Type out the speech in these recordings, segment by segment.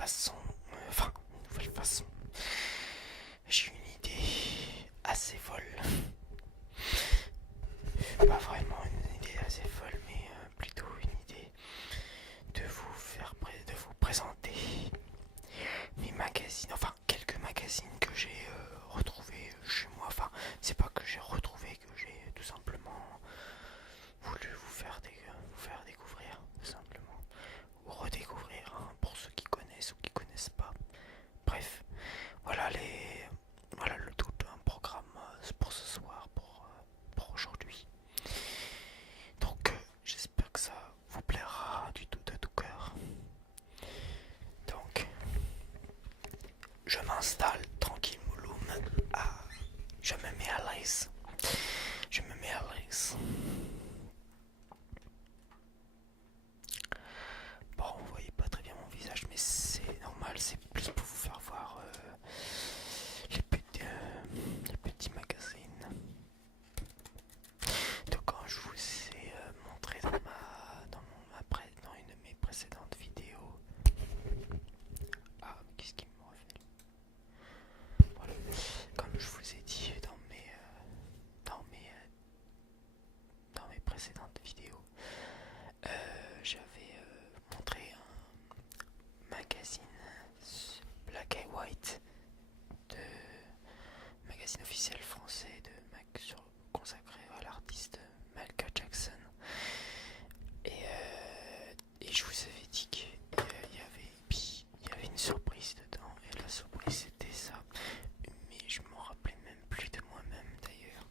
façon, une nouvelle façon. J'ai une idée assez folle. Pas vraiment une idée assez folle, mais plutôt une idée de vous présenter mes magazines, enfin quelques magazines que j'ai retrouvés chez moi. Enfin, c'est pas que j'ai retrouvé, que j'ai tout simplement voulu vous faire découvrir, tout simplement, ou redécouvrir, hein, pour ceux qui connaissent ou qui connaissent pas. Bref, voilà voilà le tout d'un programme pour ce soir, pour aujourd'hui. Donc j'espère que ça vous plaira du tout de tout cœur. Donc je m'installe tranquille mouloum. Ah, je me mets à l'aise. Je me mets à l'aise. Bon, vous voyez pas très bien mon visage, mais c'est normal, c'est plus pour vous faire voir les petits magazines. Donc quand je vous ai montré dans une de mes précédentes vidéos. Ah, qu'est-ce qui me refait? Voilà. Comme je vous ai dit dans mes, dans mes précédentes vidéos, j'avais montré un magazine Black and White, de magazine officiel français consacré à l'artiste Michael Jackson. Et je vous avais dit qu'il y avait une surprise dedans, et la surprise c'était ça. Mais je m'en rappelais même plus de moi-même d'ailleurs.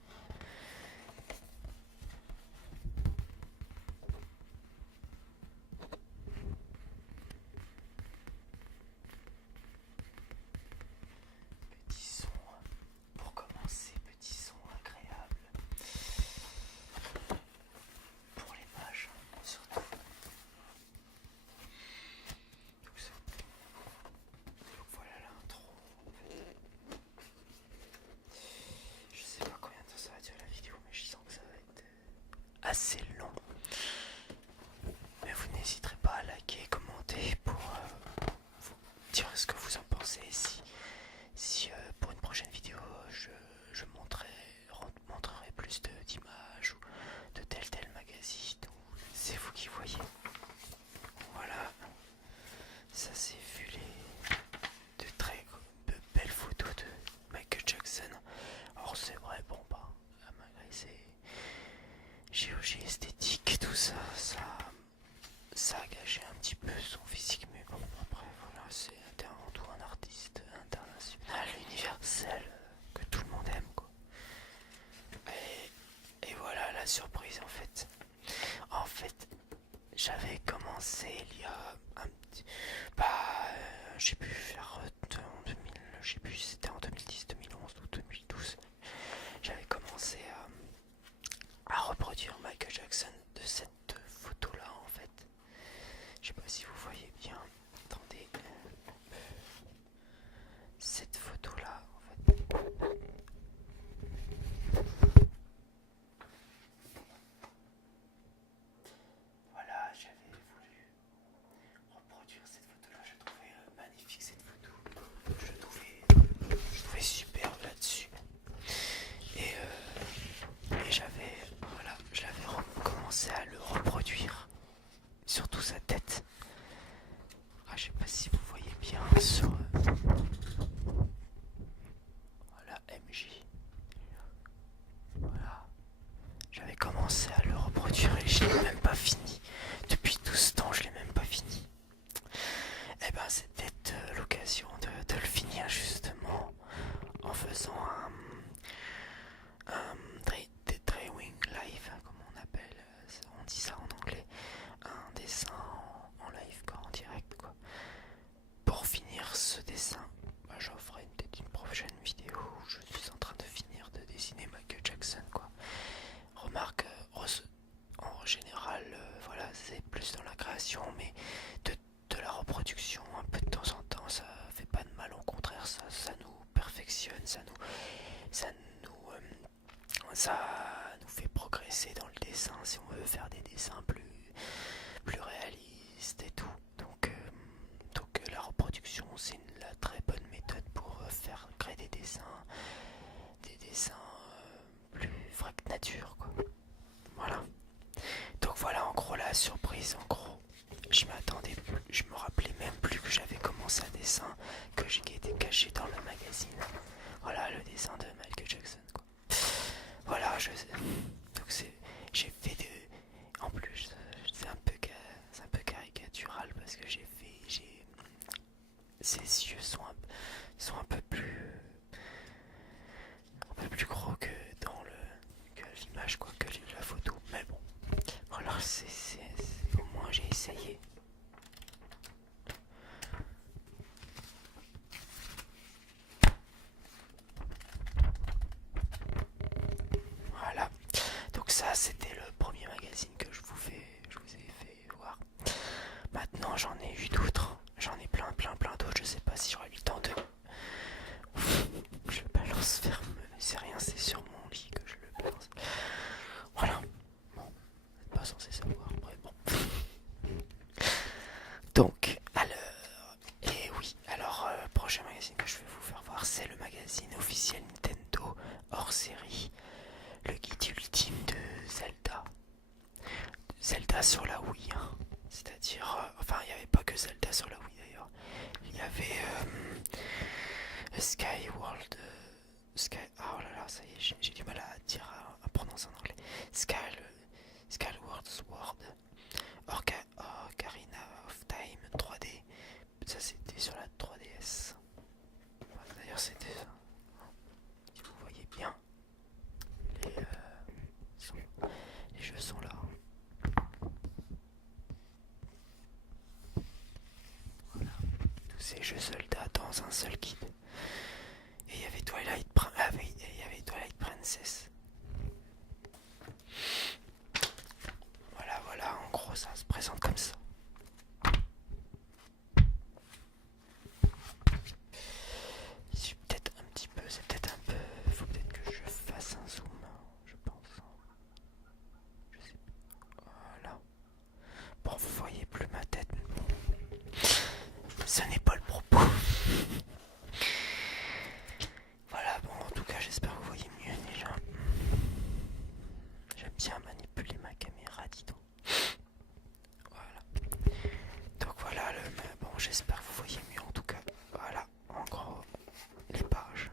Petit son, pour commencer, petit son agréable. Pour les pages, surtout. Donc voilà l'intro. Je sais pas combien de temps ça va durer la vidéo, mais je sens que ça va être assez long. Mais vous n'hésiterez pas à liker, commenter pour vous dire ce que vous en pensez. Si pour une prochaine vidéo je montrerai plus d'images ou de tel magazine, ou c'est vous qui voyez. Voilà, ça c'est vu de très belles photos de Michael Jackson. Alors c'est vrai, bon bah, malgré ses géologie esthétique, tout ça, ça a gâché un petit peu son physique, mais bon, après voilà, c'est avant tout un artiste international, universel, que tout le monde aime, quoi. Et voilà la surprise en fait. En fait, j'avais commencé il y a un petit... j'ai pu faire en 2000, je sais plus si c'était en 2010, 2011 ou 2012. J'avais commencé à reproduire Michael Jackson de cette photo là en fait. Je sais pas si vous voyez bien. Attendez. Cette photo là en fait. Voilà, j'avais voulu reproduire cette photo là. Je trouvais magnifique cette photo. Je trouvais superbe là-dessus. Et je l'avais commencé à le reproduire. Surtout sa tête. Ah, je sais pas si vous voyez bien sur voilà, MJ. Voilà. J'avais commencé à le reproduire et je l'ai même pas fini. Depuis tout ce temps, je l'ai même pas fini. Et ben, c'est peut-être l'occasion de le finir justement en faisant un drawing live, comme on appelle, on dit ça en anglais, un dessin en live, quoi, en direct, quoi. Pour finir ce dessin, j'en ferai peut-être une prochaine vidéo où je suis en train de finir de dessiner Michael Jackson, quoi. Remarque, en général, voilà, c'est plus dans la création, mais de la reproduction, un peu de temps en temps, ça fait pas de mal, au contraire, ça nous perfectionne, ça nous fait progresser dans le dessin si on veut faire des dessins plus réalistes et tout. Donc la reproduction illustration, c'est la très bonne méthode pour faire créer des dessins plus vrais que nature, quoi. Voilà. Donc voilà, en gros, la surprise, en gros, je m'attendais, je me rappelais même plus que j'avais commencé un dessin qui était caché dans le magazine. Voilà, le dessin de Michael Jackson, quoi. Voilà, donc j'ai fait de, en plus, c'est un peu caricatural parce que ses yeux sont un peu plus gros que que l'image, quoi, que la photo. Mais bon, voilà, au moins j'ai essayé. Voilà. Donc ça, c'était le premier magazine que je vous ai fait voir. Maintenant, j'en ai eu d'autres. J'en ai plein d'autres. Je sais pas si j'aurai le temps de. Je le balance ferme. C'est rien, c'est sur mon lit que je le balance. Voilà. Bon, vous n'êtes pas censé savoir. Bref, bon. Donc, et oui, alors, prochain magazine que je vais vous faire voir, c'est le magazine officiel Nintendo hors série. Le guide ultime de Zelda. Zelda sur la Wii, hein. C'est-à-dire, enfin, il n'y avait pas que Zelda sur la Wii d'ailleurs. Il y avait Skyward. Oh là là, ça y est, j'ai du mal à dire, à prononcer en anglais. Skyward Sword. Ocarina of Time 3D. Ça, c'était sur la 3DS. D'ailleurs, c'était ça. Si vous voyez bien, les, les jeux sont là. Voilà. Tous ces jeux soldats dans un seul guide. Et il y avait Twilight Princess. Voilà, en gros, ça se présente comme ça. C'est peut-être un peu. Faut peut-être que je fasse un zoom, je pense. Je sais pas. Voilà. Bon, vous voyez plus ma tête. Ce n'est pas le propos. Voilà, bon, en tout cas, j'espère que vous voyez mieux déjà. J'aime bien manipuler ma caméra, dis donc. Voilà. Donc voilà, bon, j'espère que vous voyez mieux en tout cas. Voilà, en gros, les pages.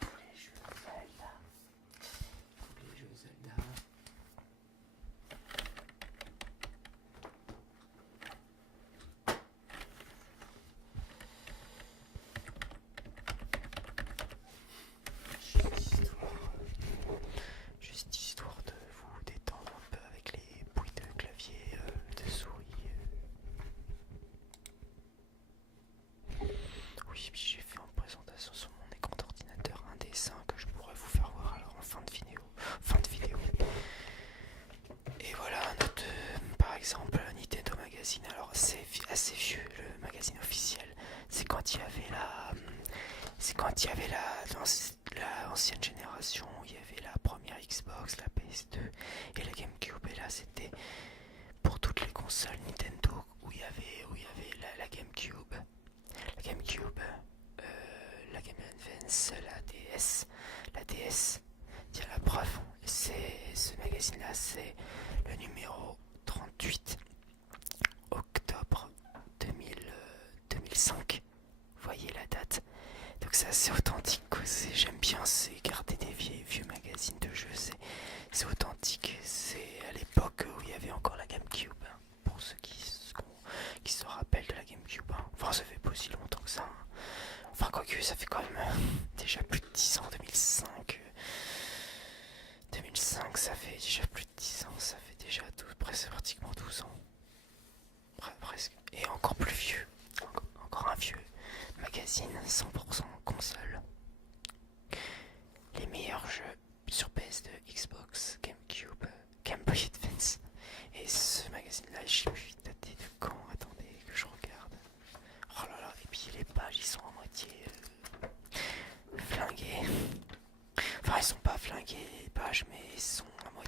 Les jeux Zelda. Les jeux Zelda. Juste histoire de vous détendre un peu avec les bruits de clavier, de souris. Oui, puis j'ai fait en présentation sur mon écran d'ordinateur un dessin que je pourrais vous faire voir alors en fin de vidéo. Et voilà, par exemple, Nintendo Magazine. Alors c'est assez vieux, le magazine officiel. C'est quand il y avait la ancienne génération, il y avait la première Xbox, la PS2 et la GameCube. Et là, c'était pour toutes les consoles Nintendo où il y avait la GameCube, la Game Advance, la DS. Tiens, la preuve, ce magazine-là, c'est le numéro 38, octobre 2005. Vous voyez la date. Donc c'est assez authentique, quoi. J'aime bien garder des vieux magazines de jeux. C'est authentique. C'est à l'époque où il y avait encore la GameCube. Hein, pour ceux qui se rappellent de la GameCube. Hein. Enfin, ça fait pas si longtemps que ça. Hein. Enfin, quoique, ça fait quand même déjà plus de 10 ans, 2005. 2005, ça fait déjà plus de 10 ans. Ça fait déjà presque pratiquement 12 ans. Presque. Et encore plus vieux. Encore un vieux magazine 100% console. Les meilleurs jeux sur PS2, Xbox, GameCube, Game Boy Advance. Et ce magazine-là, je sais plus daté de quand. Attendez que je regarde. Oh là là, et puis les pages, ils sont à moitié flinguées. Enfin, ils sont pas flinguées les pages, mais ils sont à moitié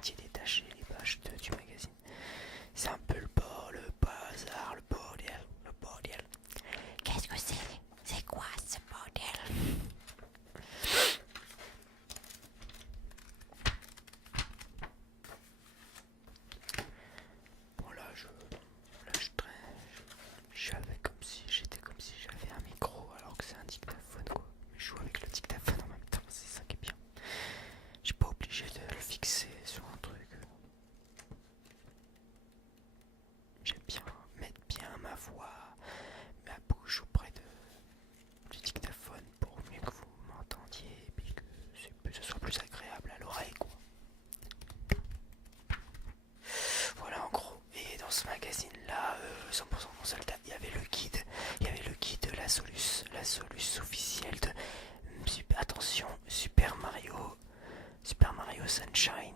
Sunshine.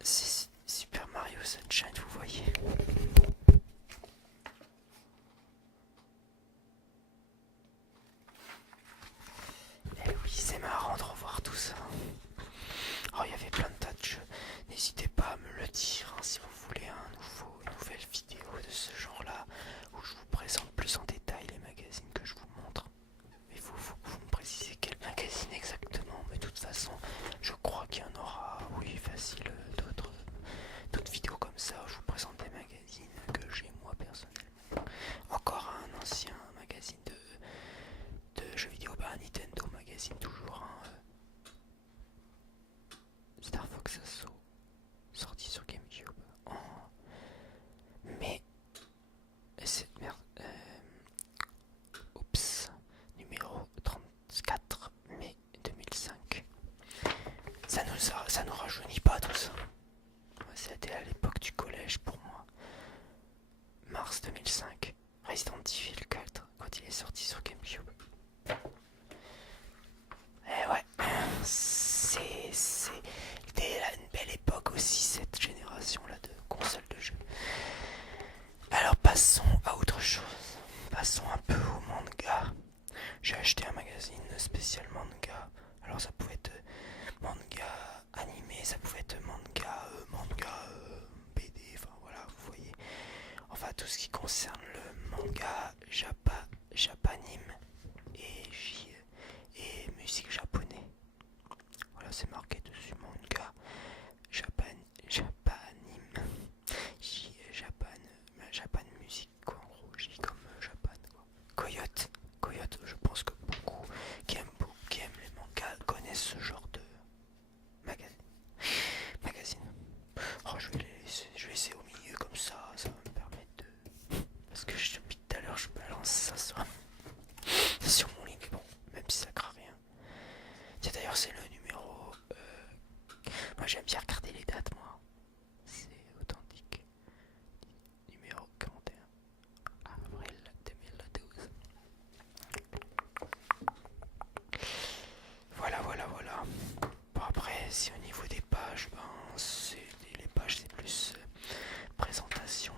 C'est Super Mario Sunshine, vous voyez. Et oui, c'est marrant de revoir tout ça. Oh, il y avait plein de tas de jeux. N'hésitez pas à me le dire hein, si vous voulez une nouvelle vidéo de ce genre-là où je vous présente plus en détail les magazines que je vous montre. Mais vous me précisez quel magazine exactement. Mais de toute façon, je crois qu'il y en aura, oui, facile, d'autres vidéos comme ça où je vous présente des magazines que j'ai moi personnellement. Encore un ancien magazine de jeux vidéo, Nintendo Magazine toujours. Hein, Star Fox Assault, sorti sur GameCube. Oh. Mais c'est merde. Oups, numéro 34 mai 2005. Ça nous rajeunit pas tout ça. C'était à l'époque du collège pour moi. Mars 2005. Resident Evil 4 quand il est sorti sur GameCube. Et ouais, c'était une belle époque aussi cette génération là de consoles de jeux. Alors passons à autre chose. Passons un peu au manga. J'ai acheté un magazine spécial manga. Alors ça pouvait être manga animé, ça pouvait être manga BD, enfin voilà, vous voyez. Enfin tout ce qui concerne le manga japanime et musique japonais. Voilà, c'est marqué dessus manga japanime, Japan musique quoi, en gros, je dis comme Japan quoi. Coyote, je pense que beaucoup qui aiment les mangas connaissent ce genre de magazine. Oh, je vais laisser au milieu comme ça va me permettre de... Parce que depuis tout à l'heure, je balance ça sur mon lit, mais bon, même si ça craint rien. Tiens, d'ailleurs, c'est le numéro... Moi, j'aime bien regarder les dates, moi. C'est authentique. Numéro 41. Avril 2012. Voilà. Bon, après, si au niveau des pages, les pages, c'est plus présentation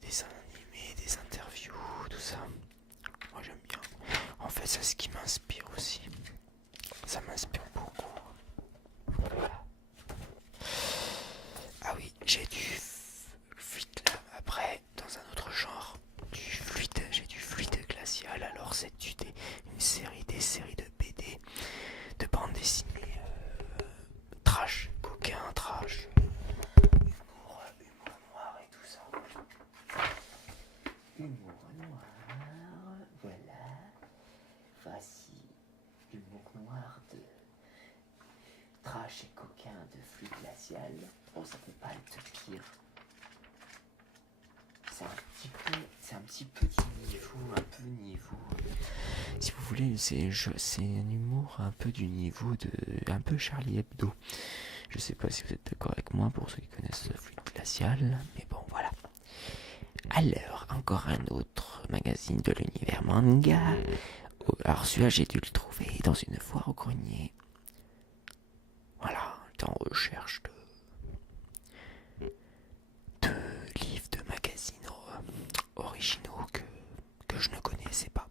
des animés, des interviews, tout ça. Moi, j'aime bien. En fait, c'est ce qui m'inspire aussi. Ça m'inspire beaucoup. Voilà. Ah oui, j'ai du fluide là. Après, dans un autre genre, j'ai du fluide glacial. Alors, c'est des séries de BD, de bandes dessinées trash, coquin, trash, humour noir et tout ça. Humour noir, voilà. Voici l'humour noir de trash et coquin de fluide glacial. Oh, ça peut pas être pire. C'est un petit peu du niveau. Si vous voulez, c'est un humour un peu du niveau un peu Charlie Hebdo. Je sais pas si vous êtes d'accord avec moi pour ceux qui connaissent le fluide glacial, mais bon, voilà. Alors, encore un autre magazine de l'univers manga. Alors celui-là, j'ai dû le trouver dans une foire au grenier. Voilà, j'étais en recherche de livres de magazines originaux que je ne connaissais pas.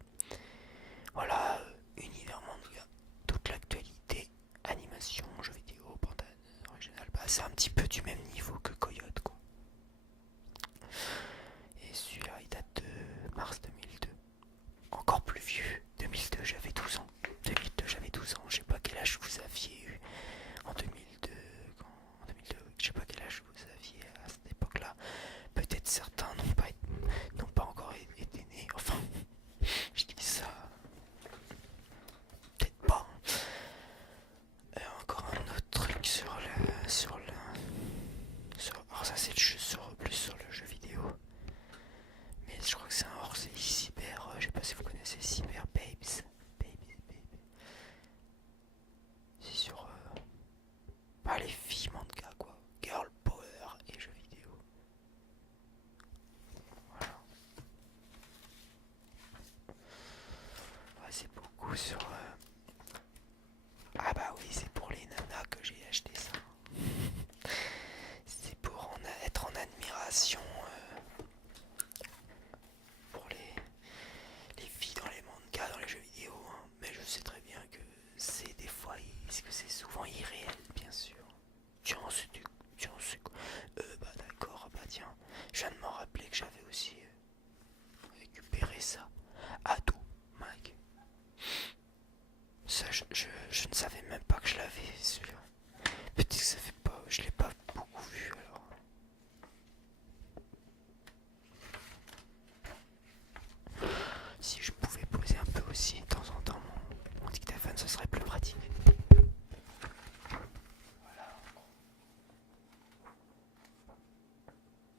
Voilà, univers manga, toute l'actualité, animation, jeux vidéo, bande originale, c'est un petit peu du même niveau que Coyote quoi. Et celui-là il date de mars 2002. Encore plus vieux, 2002 j'avais 12 ans. 2002 j'avais 12 ans, je sais pas quel âge vous aviez eu en 2002. En 2002, je sais pas quel âge vous aviez à cette époque-là. Peut-être certains n'ont pas encore été nés. Enfin, coup sur... Ah bah oui, c'est pour les nanas que j'ai acheté ça. C'est pour être en admiration pour les filles dans les mangas, dans les jeux vidéo. Hein. Mais je sais très bien que c'est des fois, que c'est souvent irréel, bien sûr. Tiens, c'est quoi? Bah d'accord, bah tiens, je viens de m'en rappeler que j'avais aussi récupéré ça. Ado, Mike. Ça, je ne savais même pas que je l'avais, celui-là. Peut-être que ça fait pas, je l'ai pas beaucoup vu alors. Si je pouvais poser un peu aussi de temps en temps mon dictaphone, ce serait plus pratique. Voilà.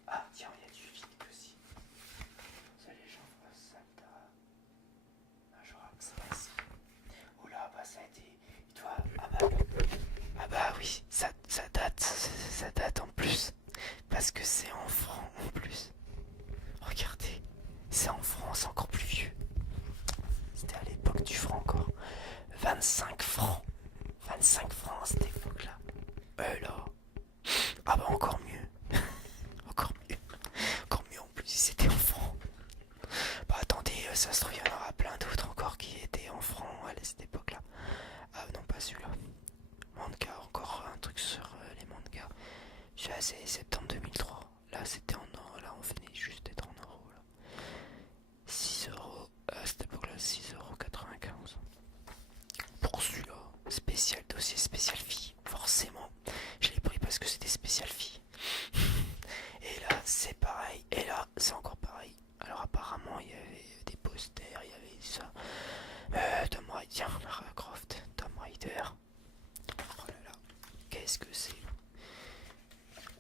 Ah tiens, il y a du vide aussi. Ça les gens fassent ça. Majorax Mask. Oh là, bah ça a été. Toi, ah bah oui, ça date en plus. Parce que c'est en francs en plus. Regardez, c'est en francs, c'est encore plus vieux. C'était à l'époque du franc encore. 25 francs. 25 francs à cette époque-là. Là. Ah bah encore mieux. Encore mieux. Encore mieux en plus si c'était en francs. Bah attendez, ça se trouve, il y en aura plein d'autres encore qui étaient en francs à cette époque-là. Ah non, pas celui-là. Manga, encore un truc sur les mangas. C'est septembre 2003. Là, c'était en euros. Là, on venait juste d'être en euros. Là. 6 euros. À cette époque-là, 6,95 €. Pour celui-là, spécial dossier, spécial fille. Forcément, je l'ai pris parce que c'était spécial fille. Et là, c'est pareil. Et là, c'est encore pareil. Alors, apparemment, il y avait des posters, il y avait ça. Tom Raider, Lara Croft, Tom Raider. Oh là là, qu'est-ce que c'est?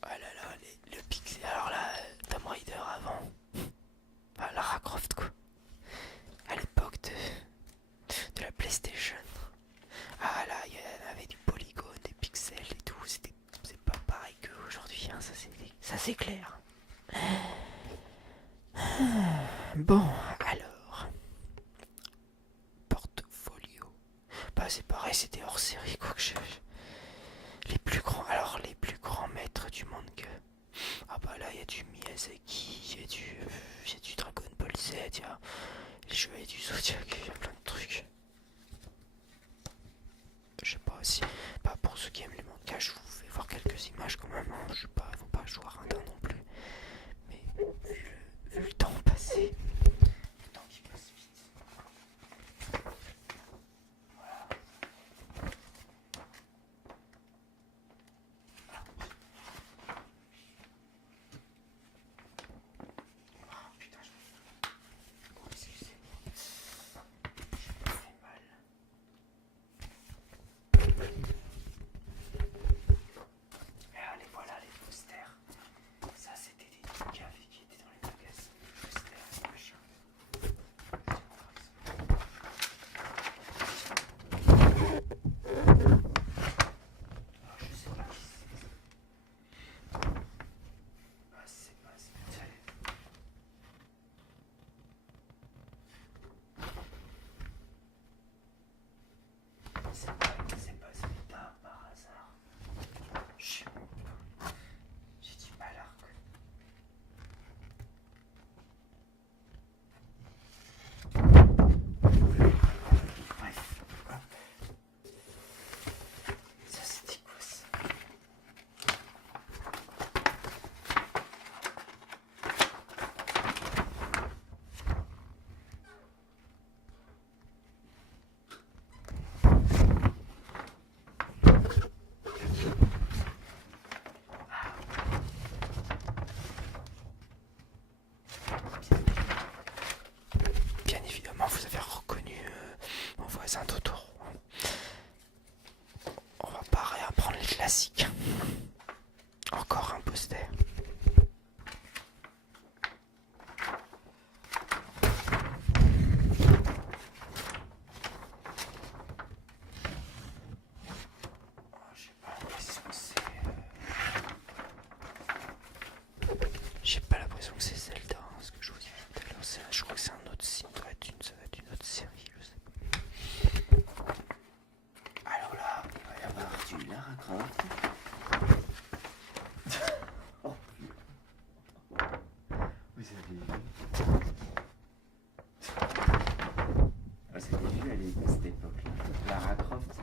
Oh là là, le pixel. Alors là, Tom Raider avant. Bah, Lara Croft quoi. À l'époque de la PlayStation. Ah là, il y avait du polygone, des pixels et tout. C'est pas pareil qu'aujourd'hui, hein, ça c'est clair. Bon, alors. Portfolio. Bah c'est pareil, c'était hors série quoi que les plus grands, alors les plus grands maîtres du manga. Ah bah là il y a du Miyazaki, il y a du Dragon Ball Z, il y a les Chevaliers du Zodiac, il y a plein de trucs. Je sais pas si, bah pour ceux qui aiment les mangas, je vous fais voir quelques images quand même. Hein. Je sais pas, faut pas jouer à non plus. Mais vu le temps passé, le temps qui passe vite. Voilà. Ah putain, excusez-moi. Je me fais mal. Allez, voilà les posters. Ça, c'était des trucs qui étaient dans les magasins. Les posters, machin. Ah, je sais pas qui c'est. Ah, c'est pas ça. C'est pas Zeta par hasard. Je sais pas. J'ai dit Malark. Bref. Ça c'était quoi ça? Bien évidemment, vous avez reconnu mon voisin Totoro. On va pas réapprendre les classiques. Encore un poster. J'ai pas l'impression que c'est Zelda, hein, ce que je vous ai dit tout à l'heure. Je crois que c'est un autre site, ça doit être une autre série, je sais pas. Minecraft. Oh, vous avez vu? Vous avez vu à cette époque-là, Lara Croft.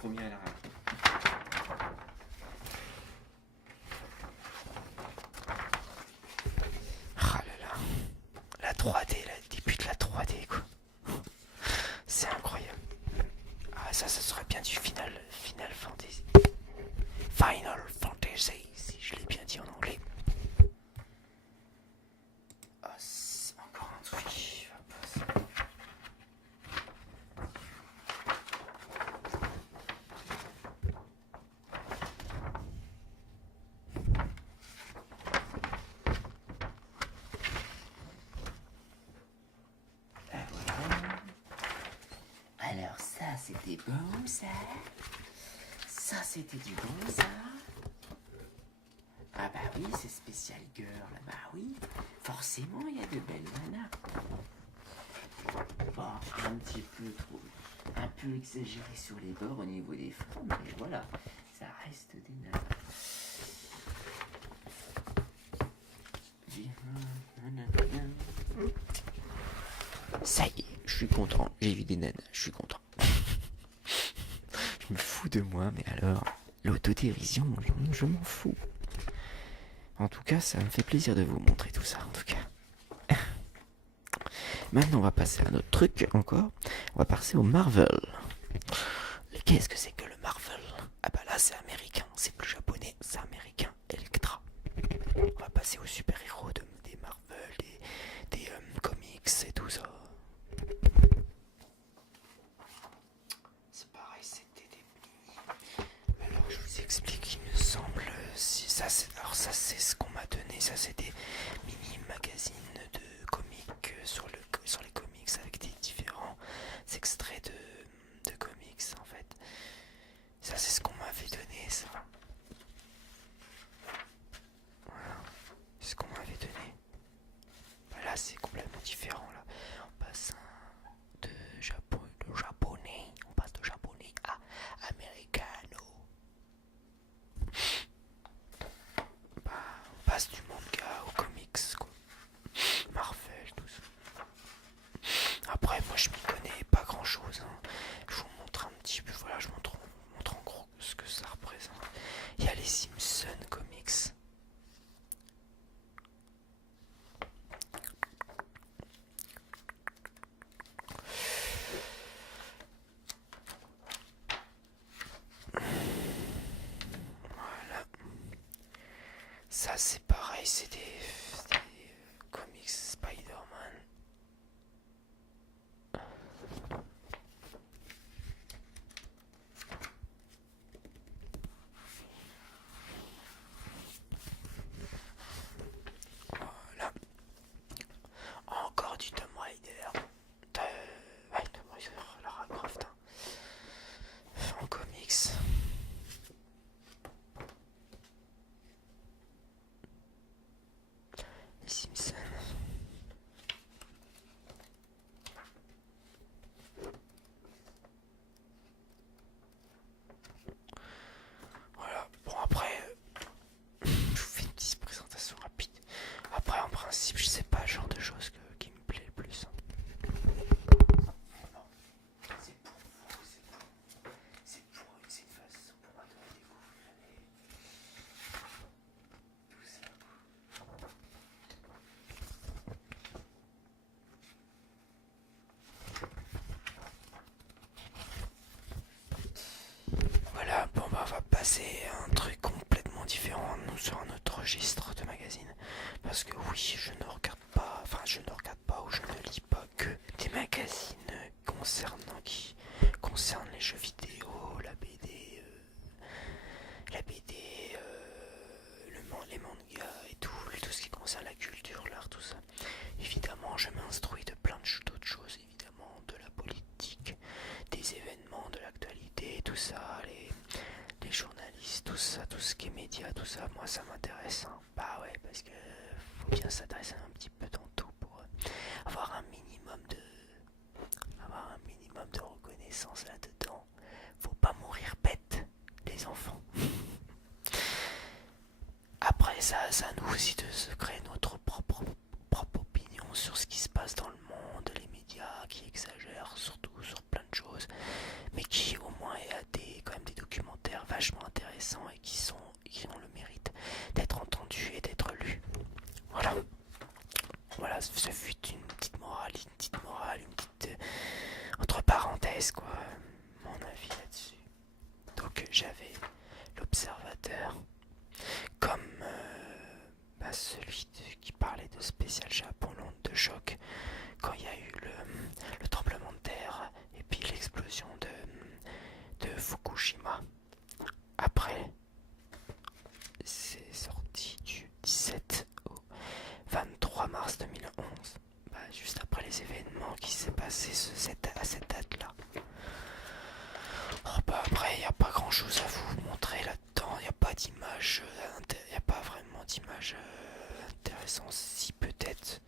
Première Lara Croft. Ah là là, la 3D, le début de la 3D quoi. C'est incroyable. Ah ça serait bien du Final Fantasy. Final Fantasy, si je l'ai bien dit en anglais. Ah, c'est encore un truc qui va passer. Alors ça c'était bon ça. Ça c'était du bon ça. Ah bah oui c'est Special Girl. Bah oui forcément il y a de belles nanas. Bon un petit peu trop, un peu exagéré sur les bords au niveau des formes, mais voilà ça reste des nanas. Ça y est, je suis content, j'ai vu des nanas, je suis content. Je me fous de moi, mais alors, l'autodérision, je m'en fous. En tout cas, ça me fait plaisir de vous montrer tout ça, en tout cas. Maintenant, on va passer à un autre truc encore. On va passer au Marvel. Qu'est-ce que c'est que le Marvel? Ah bah là, c'est américain, c'est plus japonais, c'est américain, Electra. On va passer aux super-héros des Marvel, des comics et tout ça. C'est pareil, c'était des mini. Alors je vous explique, il me semble, si ça c'est, alors ça c'est ce qu'on m'a donné, ça c'est des mini magazines de comics sur les comics avec des différents extraits de comics en fait. Ça c'est ce qu'on m'avait donné, ça. Voilà, c'est ce qu'on m'avait donné. Là c'est complètement différent là. On passe de japonais, on passe de japonais à americano. Bah, on passe du manga aux comics quoi. Marvel, tout ça. Après moi je m'y connais pas grand chose hein. Je vous montre un petit peu, voilà, je montre en gros ce que ça représente. Il y a les Simpsons comics. Voilà. Ça c'est pareil, c'est des comics Spider-Man. Voilà. Encore du Tom Raider. Ouais, Tom Raider, Lara Croft. Hein. En comics. Les Simpsons. Voilà. Bon après, je vous fais une petite présentation rapide. Après en principe, je sais pas le genre de choses qui me plaît le plus. C'est pour vous, c'est une façon pour moi de découvrir tout ça. Voilà, bon bah on va passer à un truc complètement différent, nous sur un autre registre de magazine. Parce que oui, je ne regarde pas ou je ne lis pas que des magazines qui concernent les jeux vidéo, la BD, les mangas et tout ce qui concerne la culture, l'art, tout ça. Évidemment, je m'instruis de plein d'autres choses, évidemment, de la politique, des événements, de l'actualité, tout ça, les journalistes, tout ça, tout ce qui est médias, tout ça, moi ça m'intéresse. Hein. Bah ouais, parce que faut bien s'intéresser un petit peu dans tout pour avoir un minimum de reconnaissance là-dedans. Faut pas mourir vachement intéressants et qui ont le mérite d'être entendus et d'être lus. Voilà. Voilà, ce fut une petite morale, une petite entre parenthèses quoi, mon avis là-dessus. Donc j'avais l'observateur comme celui qui parlait de Spécial Japon, l'onde de choc, quand il y a eu le tremblement de terre et puis l'explosion de Fukushima. Après, c'est sorti du 17 au 23 mars 2011, juste après les événements qui s'est passé à cette date-là. Après, il n'y a pas grand-chose à vous montrer là-dedans, il n'y a pas d'image, il n'y a pas vraiment d'image intéressante, si peut-être,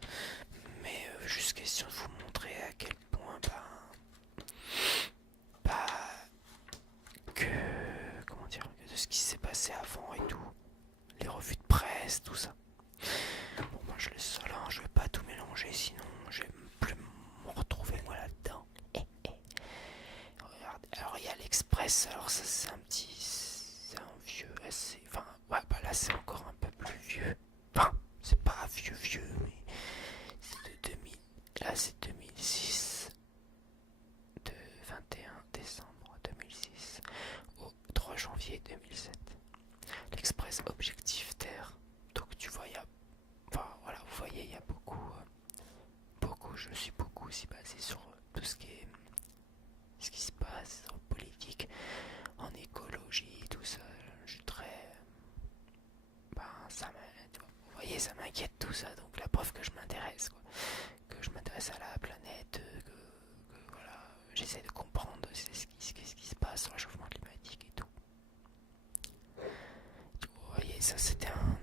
mais juste question de vous montrer à quel point, que, comment dire, de ce qui s'est passé avant et tout, les revues de presse, tout ça. Bon, moi je laisse ça là, je vais pas tout mélanger, sinon je vais plus me retrouver moi là-dedans. Regarde, alors il y a l'Express, alors ça c'est c'est un vieux assez, enfin, ouais, là c'est encore un peu plus vieux, enfin, c'est pas vieux, mais c'est de 2000, là c'est 2006, de 21 décembre 2006 au 3 janvier 2007. L'Express Objectif Terre, donc tu vois, il y a, enfin voilà, vous voyez, il y a beaucoup, je suis beaucoup aussi basé sur tout ce qui se passe en politique, en écologie, tout ça. Je suis très, vous voyez, ça m'inquiète tout ça, donc la preuve que je m'intéresse, quoi, que je m'intéresse à la planète, que voilà, j'essaie de comprendre ce qui se passe sur le réchauffement climatique et tout. Vous voyez, ça c'était un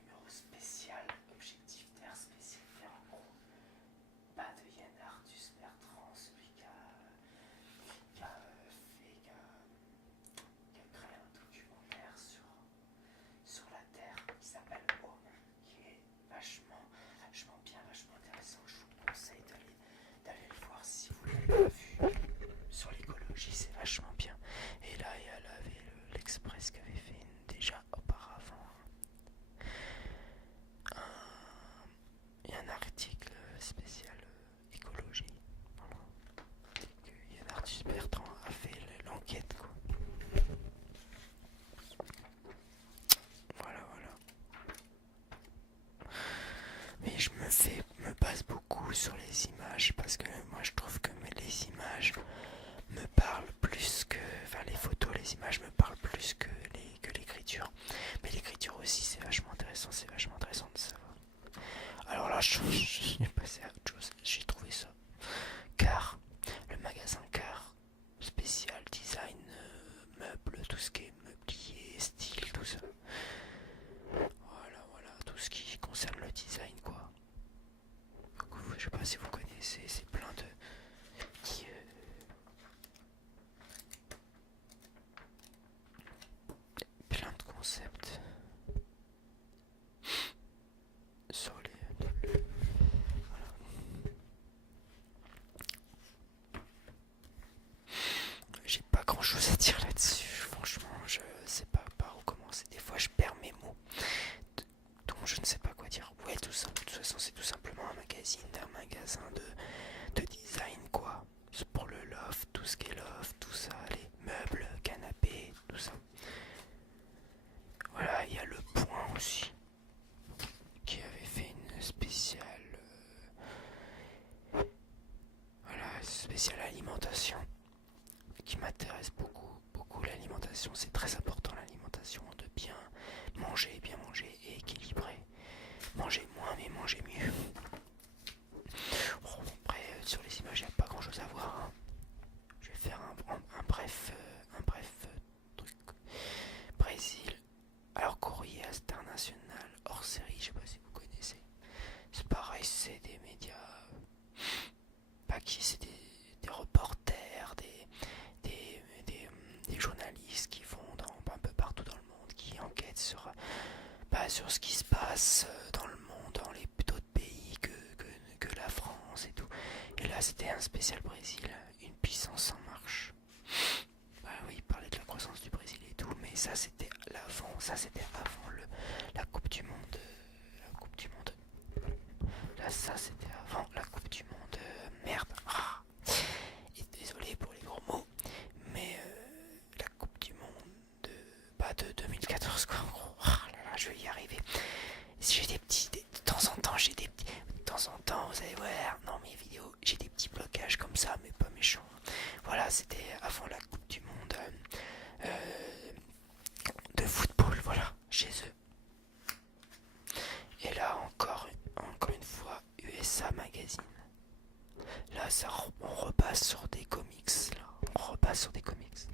numéro spécial, Objectif Terre, spécial Terre, en gros. Pas de Yann Arthus Bertrand, celui qui a créé un documentaire sur la Terre qui s'appelle Home, qui est vachement bien, vachement intéressant. Je vous conseille d'aller le voir si vous l'avez pas vu. Sur l'écologie, c'est vachement bien. Et là, il y avait l'Express qui avait fait déjà auparavant il y a un article spécial écologie. Voilà. Et que Yann Arthus Bertrand a fait l'enquête, quoi. Voilà. Mais je me base beaucoup sur les images parce que moi je trouve que les images me parlent plus que, enfin les photos, les images me parlent plus que l'écriture. Mais l'écriture aussi c'est vachement intéressant de savoir. Alors là je suis passé à autre chose, j'ai trouvé ça. Car, le magasin Car, spécial design, meubles, tout ce qui est meublier, style, tout ça. Voilà, tout ce qui concerne le design, quoi. Je sais pas si vous connaissez, c'est plein de concepts sur les voilà. J'ai pas grand chose à dire là-dessus, franchement, je sais pas par où commencer. Des fois, je perds mes mots, donc je ne sais pas quoi dire. Ouais, tout ça, de toute façon, c'est tout simplement un magasin de design, quoi. C'est pour le loft, tout ce qui est loft, tout ça, les meubles, canapés, tout ça. Voilà, il y a Le Point aussi, qui avait fait une spéciale, spéciale alimentation, qui m'intéresse beaucoup l'alimentation. C'est très important l'alimentation, de bien manger et équilibrer. Manger moins mais manger mieux. Bon, après, sur les images, il n'y a pas grand chose à voir, hein. Je vais faire un bref truc. Brésil. Alors Courrier International, hors série, je sais pas si vous connaissez. C'est pareil, c'est des médias, c'est des reporters, des journalistes qui vont c'était un spécial Brésil, une puissance en marche. Bah oui, il parlait de la croissance du Brésil et tout, mais ça c'était avant la Coupe du Monde. La Coupe du Monde. Là, ça c'était avant la Coupe du Monde. Merde. Ah. Et désolé pour les gros mots, mais la Coupe du Monde de 2014 quoi. En gros. Ah là là, je vais y arriver. J'ai des petits, de temps en temps, de temps en temps, vous allez voir, dans mes vidéos, j'ai des petits blocages comme ça, mais pas méchants. Voilà, c'était avant la Coupe du Monde de football, voilà, chez eux. Et là, encore une fois, USA Magazine. Là, on repasse sur des comics, là. On repasse sur des comics.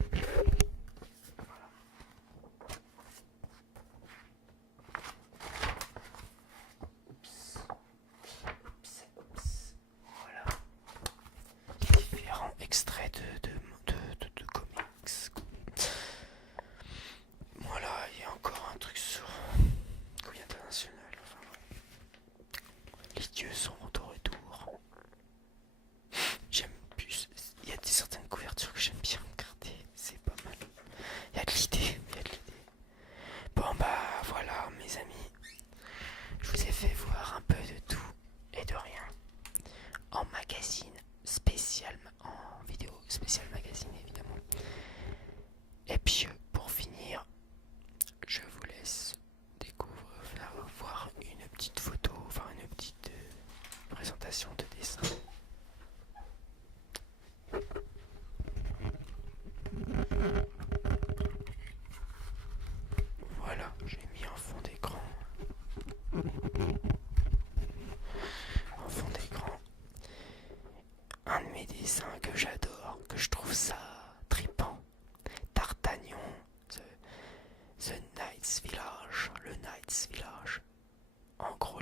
Voilà. Différents extraits de comics. Voilà, il y a encore un truc sur Couille international. Enfin, ouais. Les dieux sont au retour. J'aime plus. Il y a certaines couvertures que j'aime bien regarder. C'est pas mal. Il y a de l'idée. Bon bah voilà mes amis. Je vous ai fait voir un peu de tout et de rien. En magazine spécial, en vidéo spéciale magazine évidemment. Et puis pour finir, je vous laisse voir une petite photo, enfin une petite présentation de dessin. Voilà, j'ai mis en fond d'écran. En fond d'écran, un de mes dessins que j'adore, que je trouve ça trippant. D'Artagnan, The Knight's Village, le Knight's Village. En gros,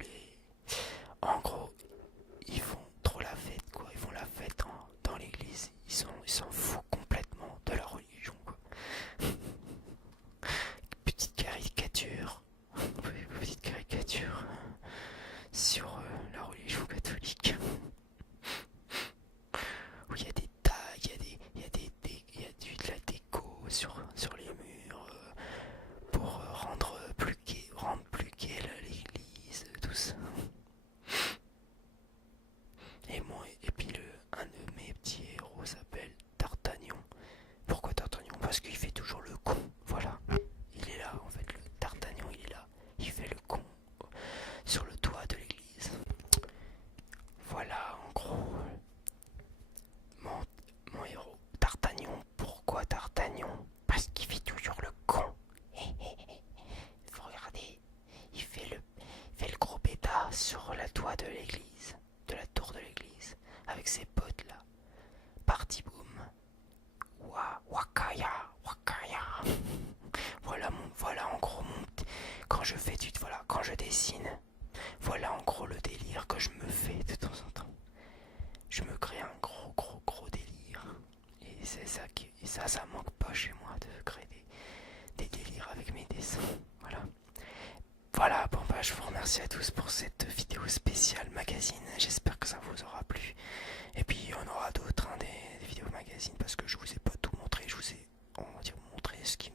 ils font trop la fête, quoi. Ils font la fête dans l'église. Ils s'en foutent complètement de la religion, quoi. Petite caricature sur la religion catholique. Où il y a des tags, de la déco sur les murs pour rendre plus gai l'église, tout ça. Et puis un de mes petits héros s'appelle D'Artagnan. Pourquoi D'Artagnan? Parce qu'il fait toujours le con, voilà. Il est là, en fait, le D'Artagnan, il est là. Il fait le con sur le toit de l'église. Voilà, en gros, mon héros. D'Artagnan, pourquoi D'Artagnan? Parce qu'il fait toujours le con. Faut regarder, il fait le gros bêta sur la toit de l'église, de la tour de l'église, avec ses potes là. Party boom. Wakaya. Voilà en gros quand je dessine, voilà en gros le délire que je me fais de temps en temps. Je me crée un gros délire. Et c'est ça manque pas chez moi de créer des délires avec mes dessins. Voilà, bon bah je vous remercie à tous pour cette vidéo spéciale magazine. J'espère que ça vous aura plu. Et puis il y en aura d'autres, des vidéos magazines, parce que je vous ai pas tout montré. Je vous ai, on va dire, montré ce qui